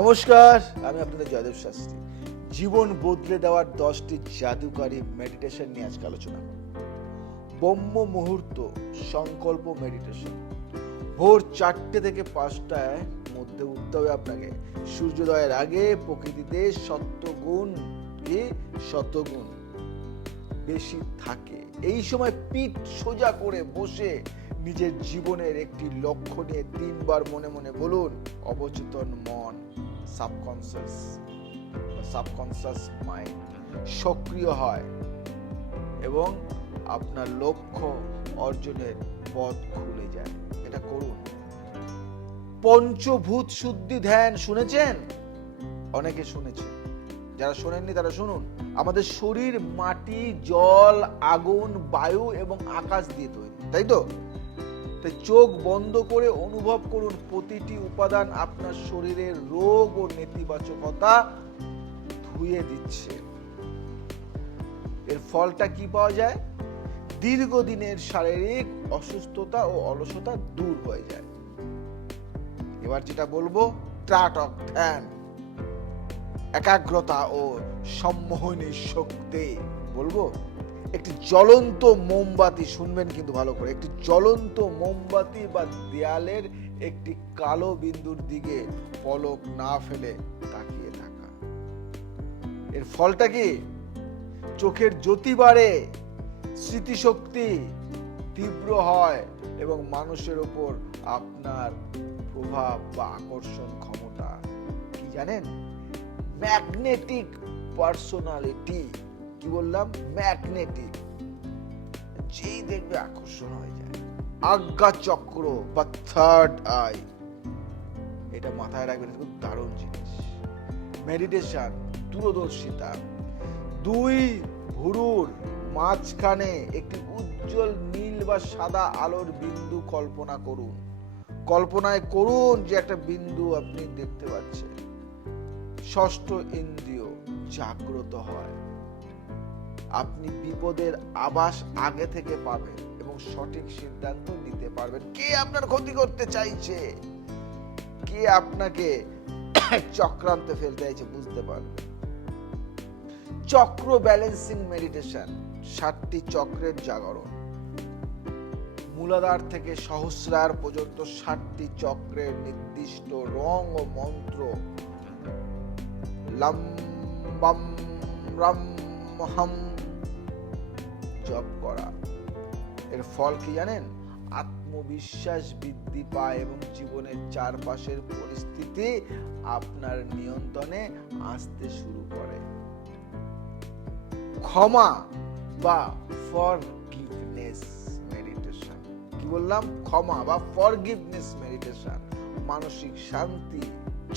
নমস্কার, আমি আপনাদের জয়দেব শাস্ত্রী। জীবন বদলে দেওয়ার 10টি জাদুকারী মেডিটেশন নিয়ে আজকে আলোচনা করব। ব্রহ্ম মুহূর্ত সংকল্প মেডিটেশন। ভোর 4টে থেকে 5টায় মধ্যে উঠতে হবে আপনাকে। সূর্যোদয়ের আগে প্রকৃতিতে শতগুণ বেশি থাকে। এই সময় পিঠ সোজা করে বসে নিজের জীবনের একটি লক্ষ্য নিয়ে 3বার মনে মনে বলুন, অবচেতন মন সাবকনসিয়াস মাইন্ড সক্রিয় হয় এবং আপনার লক্ষ্য অর্জনের পথ খুলে যায়। এটা করুন। পঞ্চভূত শুদ্ধি ধ্যান শুনেছেন? অনেকে শুনেছেন, যারা শোনেননি তারা শুনুন। আমাদের শরীর মাটি, জল, আগুন, বায়ু এবং আকাশ দিয়ে তৈরি, তাই তো? চোখ বন্ধ করে অনুভব করুন প্রতিটি উপাদান আপনার শরীরের রোগ ও নেতিবাচকতা ধুয়ে দিচ্ছে। এর ফলটা কি পাওয়া যায়? দীর্ঘদিনের শারীরিক অসুস্থতা ও অলসতা দূর হয়ে যায়। এবার যেটা বলবো, ত্রাটক ধ্যান, একাগ্রতা ও সম্মোহনী শক্তি। বলবো একটি জ্বলন্ত মোমবাতি, শুনবেন কিন্তু ভালো করে, একটি জ্বলন্ত মোমবাতি বা দেয়ালের একটি কালো বিন্দুর দিকে পলক না ফেলে তাকিয়ে থাকা। এর ফলটা কি? চোখের জ্যোতি বাড়ে, স্মৃতিশক্তি তীব্র হয় এবং মানুষের উপর আপনার প্রভাব বা আকর্ষণ ক্ষমতা কি জানেন? Magnetic personality. কি বললাম? ম্যাগনেটিক। যেই দেখবে আকর্ষণ হয়ে যায়। আজ্ঞা চক্র বা থার্ড আই, এটা মাথায় রাখবেন, খুব দারুণ জিনিস। মেডিটেশন, দূরদর্শিতা। 2 ভুরুর মাঝখানে একটি উজ্জ্বল নীল বা সাদা আলোর বিন্দু কল্পনা করুন। কল্পনায় করুন যে একটা বিন্দু আপনি দেখতে পাচ্ছেন। ষষ্ঠ ইন্দ্রিয় জাগ্রত হয়। আপনি বিপদের আভাস আগে থেকে পাবেন এবং সঠিক সিদ্ধান্ত নিতে পারবেন। কে আপনার ক্ষতি করতে চাইছে, কে আপনাকে চক্রান্তে ফেলতে চাইছে বুঝতে পারবেন। চক্র ব্যালেন্সিং মেডিটেশন, 7টি চক্রের জাগরণ। মূলাধার থেকে সহস্রার পর্যন্ত 7টি চক্রের নির্দিষ্ট রং ও মন্ত্র লাম বাম রাম হাম জপ করা। এর ফল কি জানেন? আত্মবিশ্বাস বৃদ্ধি পায় এবং জীবনের চারপাশের পরিস্থিতি আপনার নিয়ন্ত্রণে আসতে শুরু করে। ক্ষমা বা ফরগিভনেস মেডিটেশন। কি বললাম? ক্ষমা বা ফরগিভনেস মেডিটেশন। মানসিক শান্তি।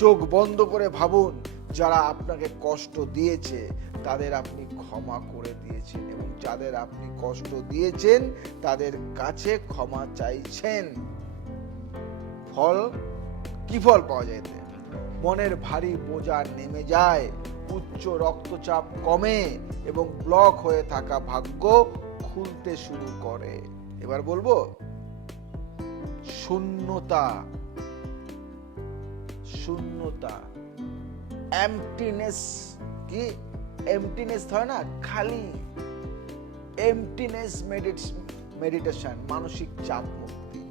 চোখ বন্ধ করে ভাবুন, যারা আপনাকে কষ্ট দিয়েছে তাদের আপনি ক্ষমা করে দিয়েছেন এবং যাদের আপনি কষ্ট দিয়েছেন তাদের কাছে ক্ষমা চাইছেন। ফল কি? ফল পাওয়া যায় এতে? মনের ভারী বোঝা নেমে যায়, উচ্চ রক্তচাপ কমে এবং ব্লক হয়ে থাকা ভাগ্য খুলতে শুরু করে। এবার বলবো শূন্যতা। এমপ্টিনেস। কি এমপ্টিনেস হয় না, খালি। এমপ্টিনেস মেডিটেশন, মানসিক চাপ মুক্তি।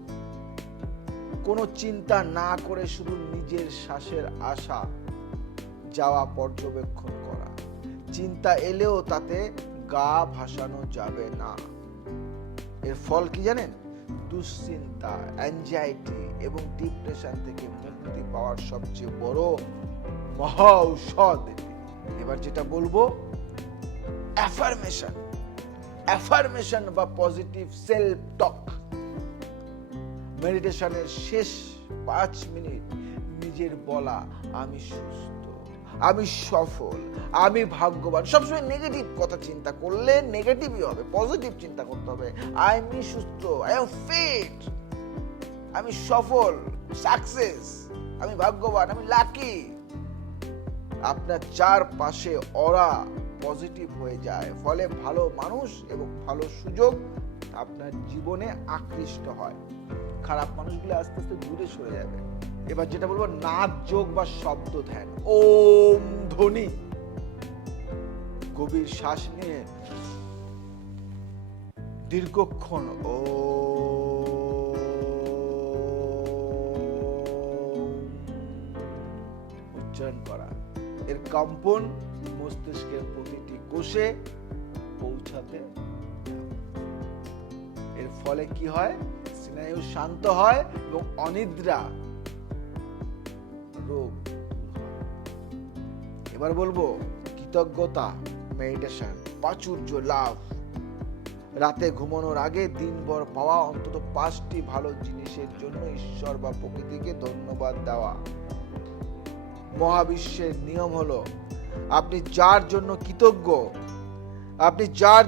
কোনো চিন্তা না করে শুধু নিজের শ্বাসের আসা যাওয়া পর্যবেক্ষণ করা। চিন্তা এলেও তাতে গা ভাসানো যাবে না। এর ফল কি জানেন? দুশ্চিন্তা, অ্যাংজাইটি এবং ডিপ্রেশন থেকে মুক্তি পাওয়ার সবচেয়ে বড় মহা ঔষধ। এবার যেটা বলবো, অ্যাফার্মেশন বা পজিটিভ সেলফ টক। মেডিটেশনের শেষ 5 মিনিট নিজের বলা, আমি সুস্থ, আমি সফল, আমি ভাগ্যবান। সবসময় নেগেটিভ কথা চিন্তা করলে নেগেটিভই হবে, পজিটিভ চিন্তা করতে হবে। আমি সুস্থ, আই এম ফিট, আমি সফল, সাকসেস, আমি ভাগ্যবান, আমি লাকি। আপনার চারপাশে অরা পজিটিভ হয়ে যায়, ফলে ভালো মানুষ এবং ভালো সুযোগ আপনার জীবনে আকৃষ্ট হয়। খারাপ মানুষগুলো আস্তে আস্তে দূরে সরে যাবে। এবার যেটা বলবো নাদ যোগ বা শব্দ ধ্যান। ওম ধ্বনি, গভীর শ্বাস নিয়ে দীর্ঘক্ষণ উচ্চারণ করা। এর কম্পন মস্তিষ্কের প্রতিটি কোষে পৌঁছাতে। এর ফলে কি হয়? স্নায়ু শান্ত হয় এবং অনিদ্রা রোগ। এবার বলবো কৃতজ্ঞতা মেডিটেশন, প্রাচুর্য লাভ। রাতে ঘুমানোর আগে দিনভর পাওয়া অন্তত 5টি ভালো জিনিসের জন্য ঈশ্বর বা প্রকৃতিকে ধন্যবাদ দেওয়া। মহাবিশ্বের নিয়ম হলো আপনি যার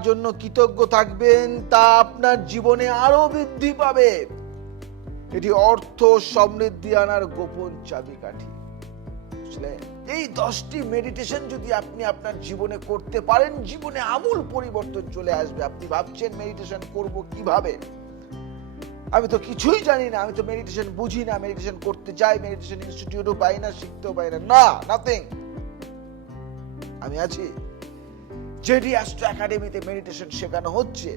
জন্য কৃতজ্ঞ থাকবেন তা আপনার জীবনে আরো বৃদ্ধি পাবে। এটি অর্থ সমৃদ্ধি আনার গোপন চাবিকাঠি। বুঝলেন? এই 10টি মেডিটেশন যদি আপনি আপনার জীবনে করতে পারেন, জীবনে আমূল পরিবর্তন চলে আসবে। আপনি ভাবছেন মেডিটেশন করব কিভাবে? আমি তো কিছুই জানি না, আমি তো মেডিটেশন বুঝি না, মেডিটেশন করতে চাই, মেডিটেশন ইনস্টিটিউটও পাই না, শিখতেও পাই না। নাথিং। আমি আছি। জেডি অ্যাস্ট্রো একাডেমিতে মেডিটেশন শেখানো হচ্ছে।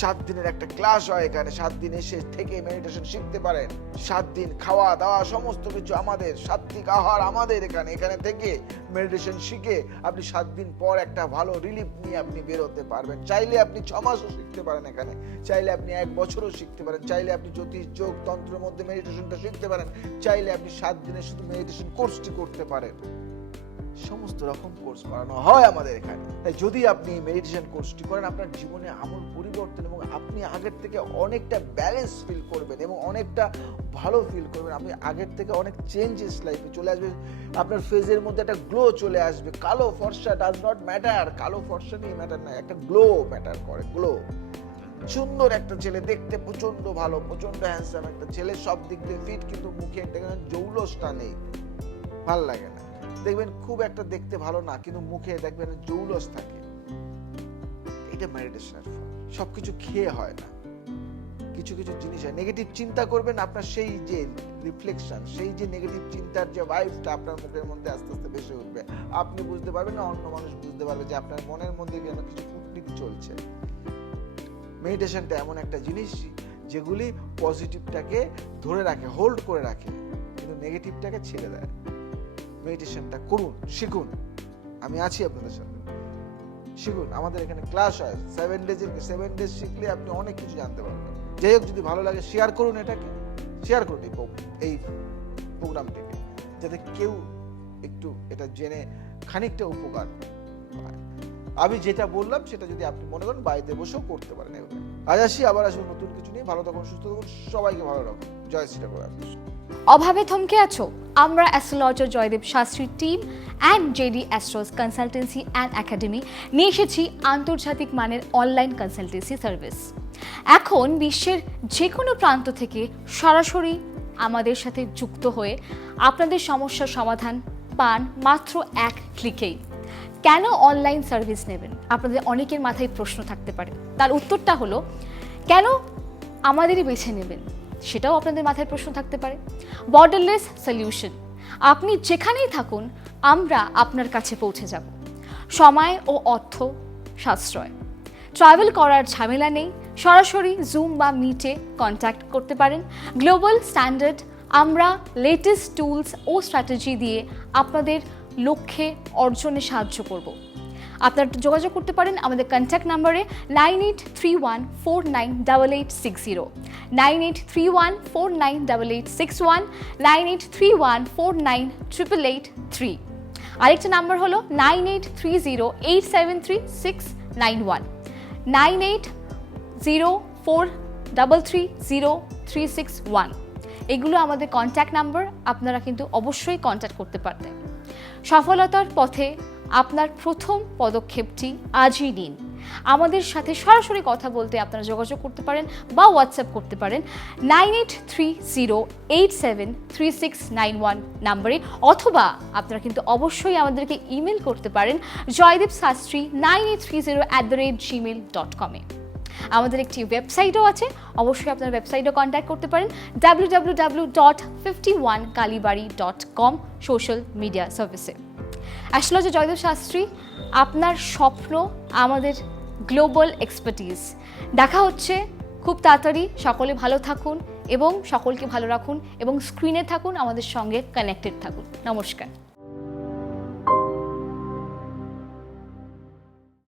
7 দিনের একটা ক্লাস হয় এখানে। 7 দিন এসে থেকে মেডিটেশন শিখতে পারেন। 7 দিন খাওয়া দাওয়া সমস্ত কিছু আমাদের, সাত্বিক আহার আমাদের এখানে থেকে মেডিটেশন শিখে আপনি 7 দিন পর একটা ভালো রিলিফ নিয়ে আপনি বেরোতে পারবেন। চাইলে আপনি 6 মাসও শিখতে পারেন এখানে, চাইলে আপনি 1 বছরও শিখতে পারেন, চাইলে আপনি জ্যোতিষ যোগ তন্ত্রের মধ্যে মেডিটেশনটা শিখতে পারেন, চাইলে আপনি 7 দিনে শুধু মেডিটেশন কোর্সটি করতে পারেন। সমস্ত রকম কোর্স করানো হয় আমাদের এখানে। তাই যদি আপনি মেডিটেশন কোর্সটি করেন, আপনার জীবনে আমূল পরিবর্তন এবং আপনি আগের থেকে অনেকটা ব্যালেন্স ফিল করবেন এবং অনেকটা ভালো ফিল করবেন। আপনি আগের থেকে অনেক চেঞ্জেস লাইফে চলে আসবে। আপনার ফেজের মধ্যে একটা গ্লো চলে আসবে। কালো ফর্সা ডাজ নট ম্যাটার। কালো ফর্সা নিয়ে ম্যাটার না, একটা গ্লো ম্যাটার করে। গ্লো। সুন্দর একটা ছেলে, দেখতে প্রচন্ড ভালো, প্রচন্ড হ্যান্ডসাম একটা ছেলে, সব দিক দিয়ে ফিট, কিন্তু মুখে জৌলসটা নেই, ভাল লাগে না। দেখবেন খুব একটা দেখতে ভালো না, কিন্তু মুখে দেখবেন জৌলস থাকে। এটা মেডিটেশনের ফল। সবকিছু খেয়ে হয় না, কিছু কিছু জিনিস হয়। নেগেটিভ চিন্তা করবেন, আপনার সেই যে রিফ্লেকশন, সেই যে নেগেটিভ চিন্তার যে ভাইবটা আপনার মুখের মধ্যে আস্তে আস্তে বেশি উঠবে। আপনি বুঝতে পারবেন না, অন্য মানুষ বুঝতে পারবে যে আপনার মনের মধ্যে যেন কিছু কূটনীতি চলছে। মেডিটেশনটা এমন একটা জিনিস যেগুলি পজিটিভটাকে ধরে রাখে, হোল্ড করে রাখে, কিন্তু নেগেটিভটাকে ছেড়ে দেয়। মেডিটেশনটা করুন, শিখুন। আমি আছি আপনাদের সাথে। শিখুন। আমাদের এখানে ক্লাস হয় 7 ডেজ শিখলে আপনি অনেক কিছু জানতে পারবেন। যাই হোক, যদি ভালো লাগে শেয়ার করুন, এটাকে শেয়ার করুন এই প্রোগ্রামটিকে, যাতে কেউ একটু এটা জেনে খানিকটা উপকার পায়। আমি যেটা বললাম সেটা যদি আপনি মনে করেন বাড়িতে বসেও করতে পারেন। আজ আসি, আবার আসুন নতুন কিছু নিয়ে। ভালো থাকুন, সুস্থ থাকুন, সবাইকে ভালো রাখুন। জয় শ্রীরাম। অভাবে থমকে আছো? আমরা অ্যাস্ট্রোলজার জয়দেব শাস্ত্রীর team and JD Astros consultancy and academy নিয়ে এসেছি আন্তর্জাতিক মানের অনলাইন কনসালটেন্সি সার্ভিস। এখন বিশ্বের যে কোনো প্রান্ত থেকে সরাসরি আমাদের সাথে যুক্ত হয়ে আপনাদের সমস্যার সমাধান পান মাত্র 1 ক্লিকেই। কেন অনলাইন সার্ভিস নেবেন? আপনাদের অনেকের মাথায় প্রশ্ন থাকতে পারে। তার উত্তরটা হলো, কেন আমাদেরই বেছে নেবেন? সেটাও আপনাদের মাথায় প্রশ্ন থাকতে পারে। Borderless solution. আপনি যেখানেই থাকুন, আমরা আপনার কাছে পৌঁছে যাব। সময় ও অর্থ সাশ্রয়। ট্রাভেল করার ঝামেলা নেই। সরাসরি জুম বা মিটে কন্ট্যাক্ট করতে পারেন। Global standard. আমরা লেটেস্ট টুলস ও স্ট্র্যাটেজি দিয়ে আপনাদের লক্ষ্যে অর্জনে সাহায্য করব। আপনারা যোগাযোগ করতে পারেন আমাদের কন্ট্যাক্ট নাম্বারে 9831498860, 9831498861, 9831498883। আরেকটা নাম্বার হলো 9830873691, 9804330361। এগুলো আমাদের কন্ট্যাক্ট নাম্বার। আপনারা কিন্তু অবশ্যই কন্ট্যাক্ট করতে পারবেন। সফলতার পথে আপনার প্রথম পদক্ষেপটি আজই নিন। আমাদের সাথে সরাসরি কথা বলতে আপনারা যোগাযোগ করতে পারেন বা হোয়াটসঅ্যাপ করতে পারেন 9830873691 নাম্বারে, অথবা আপনারা কিন্তু অবশ্যই আমাদেরকে ইমেল করতে পারেন joydebshastri9830@gmail.com-এ। আমাদের একটি ওয়েবসাইটও আছে, অবশ্যই আপনার ওয়েবসাইটও কন্ট্যাক্ট করতে পারেন www.51kalibari.com সোশ্যাল মিডিয়া সার্ভিসে। অ্যাস্ট্রোলজার জয়দেব শাস্ত্রী, আপনার স্বপ্ন আমাদের গ্লোবাল এক্সপার্টিজ। দেখা হচ্ছে খুব তাড়াতাড়ি। সকলে ভালো থাকুন এবং সকলকে ভালো রাখুন এবং স্ক্রিনে থাকুন, আমাদের সঙ্গে কানেক্টেড থাকুন। নমস্কার।